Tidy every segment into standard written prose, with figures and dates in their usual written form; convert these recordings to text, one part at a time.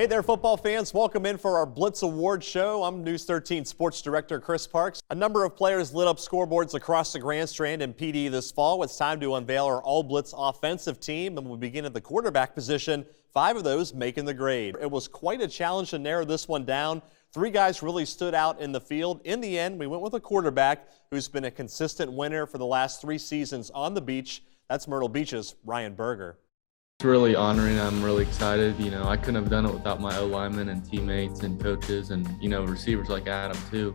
Hey there, football fans. Welcome in for our Blitz Award show. I'm News 13 Sports Director Chris Parks. A number of players lit up scoreboards across the Grand Strand and PD this fall. It's time to unveil our all-blitz offensive team, and we'll begin at the quarterback position, 5 of those making the grade. It was quite a challenge to narrow this one down. 3 guys really stood out in the field. In the end, we went with a quarterback who's been a consistent winner for the last 3 seasons on the beach. That's Myrtle Beach's Ryan Berger. It's really honoring. I'm really excited. I couldn't have done it without my O-linemen and teammates and coaches and, receivers like Adam too.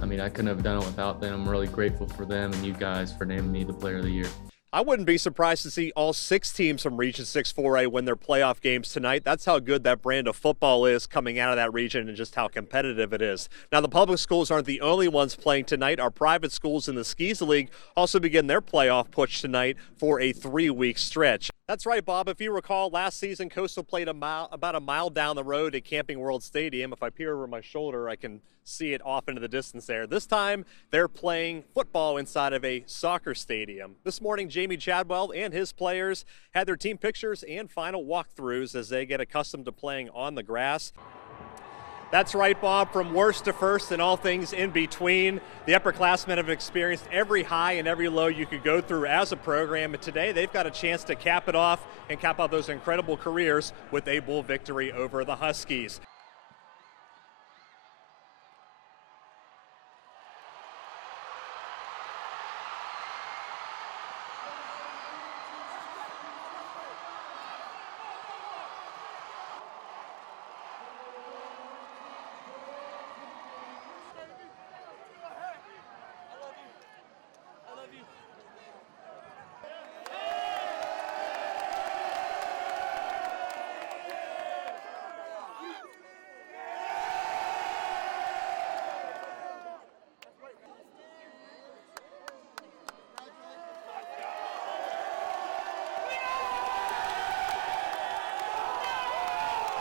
I couldn't have done it without them. I'm really grateful for them and you guys for naming me the Player of the Year. I wouldn't be surprised to see all 6 teams from Region 6 4A win their playoff games tonight. That's how good that brand of football is coming out of that region and just how competitive it is. Now, the public schools aren't the only ones playing tonight. Our private schools in the Skis League also begin their playoff push tonight for a 3-week stretch. That's right, Bob. If you recall, last season, Coastal played about a mile down the road at Camping World Stadium. If I peer over my shoulder, I can see it off into the distance there. This time, they're playing football inside of a soccer stadium. This morning, Jamie Chadwell and his players had their team pictures and final walkthroughs as they get accustomed to playing on the grass. That's right, Bob, from worst to first and all things in between. The upperclassmen have experienced every high and every low you could go through as a program, and today they've got a chance to cap it off and cap out those incredible careers with a bowl victory over the Huskies.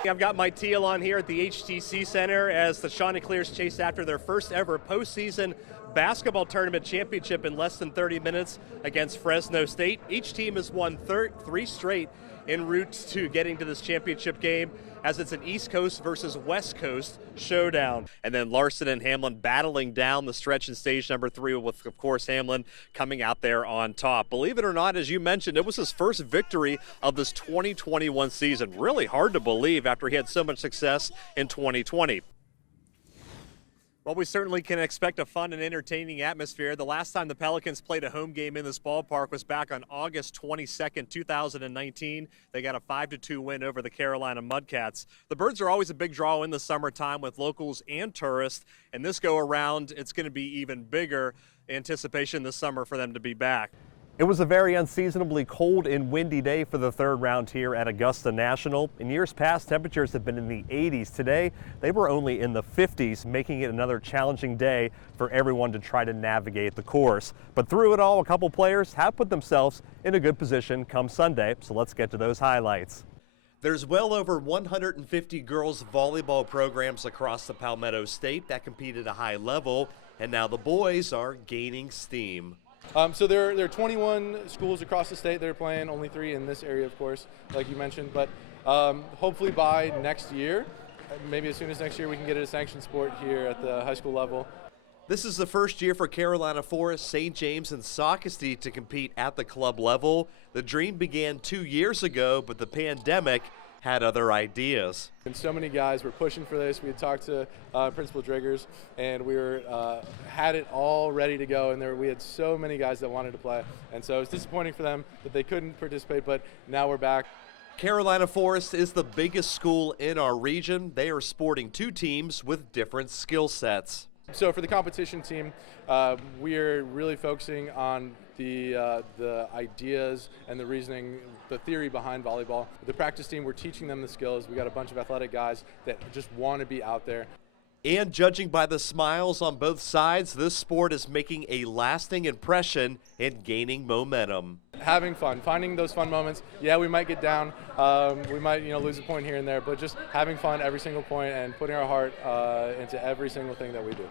I've got my teal on here at the HTC Center as the Chanticleers chase after their first ever postseason basketball tournament championship in less than 30 minutes against Fresno State. Each team has won 3 straight en route to getting to this championship game, as it's an East Coast versus West Coast showdown. And then Larson and Hamlin battling down the stretch in stage number 3 with, of course, Hamlin coming out there on top. Believe it or not, as you mentioned, it was his first victory of this 2021 season. Really hard to believe after he had so much success in 2020. Well, we certainly can expect a fun and entertaining atmosphere. The last time the Pelicans played a home game in this ballpark was back on August 22nd, 2019. They got a 5-2 win over the Carolina Mudcats. The Birds are always a big draw in the summertime with locals and tourists, and this go around, it's going to be even bigger anticipation this summer for them to be back. It was a very unseasonably cold and windy day for the 3rd round here at Augusta National. In years past, temperatures have been in the 80s. Today, they were only in the 50s, making it another challenging day for everyone to try to navigate the course. But through it all, a couple players have put themselves in a good position come Sunday, so let's get to those highlights. There's well over 150 girls volleyball programs across the Palmetto State that compete at a high level, and now the boys are gaining steam. So there are 21 schools across the state that are playing, only 3 in this area, of course, like you mentioned. But hopefully by next year, maybe as soon as next year, we can get it a sanctioned sport here at the high school level. This is the first year for Carolina Forest, St. James, and Socastee to compete at the club level. The dream began 2 years ago, but the pandemic had other ideas. And so many guys were pushing for this. We had talked to Principal Driggers, and we had it all ready to go, and we had so many guys that wanted to play. And so it's disappointing for them that they couldn't participate, but now we're back. Carolina Forest is the biggest school in our region. They are sporting 2 teams with different skill sets. So for the competition team, we're really focusing on the ideas and the reasoning, the theory behind volleyball. The practice team, we're teaching them the skills. We got a bunch of athletic guys that just want to be out there. And judging by the smiles on both sides, this sport is making a lasting impression and gaining momentum. Having fun, finding those fun moments. Yeah, we might get down, we might lose a point here and there, but just having fun every single point and putting our heart into every single thing that we do.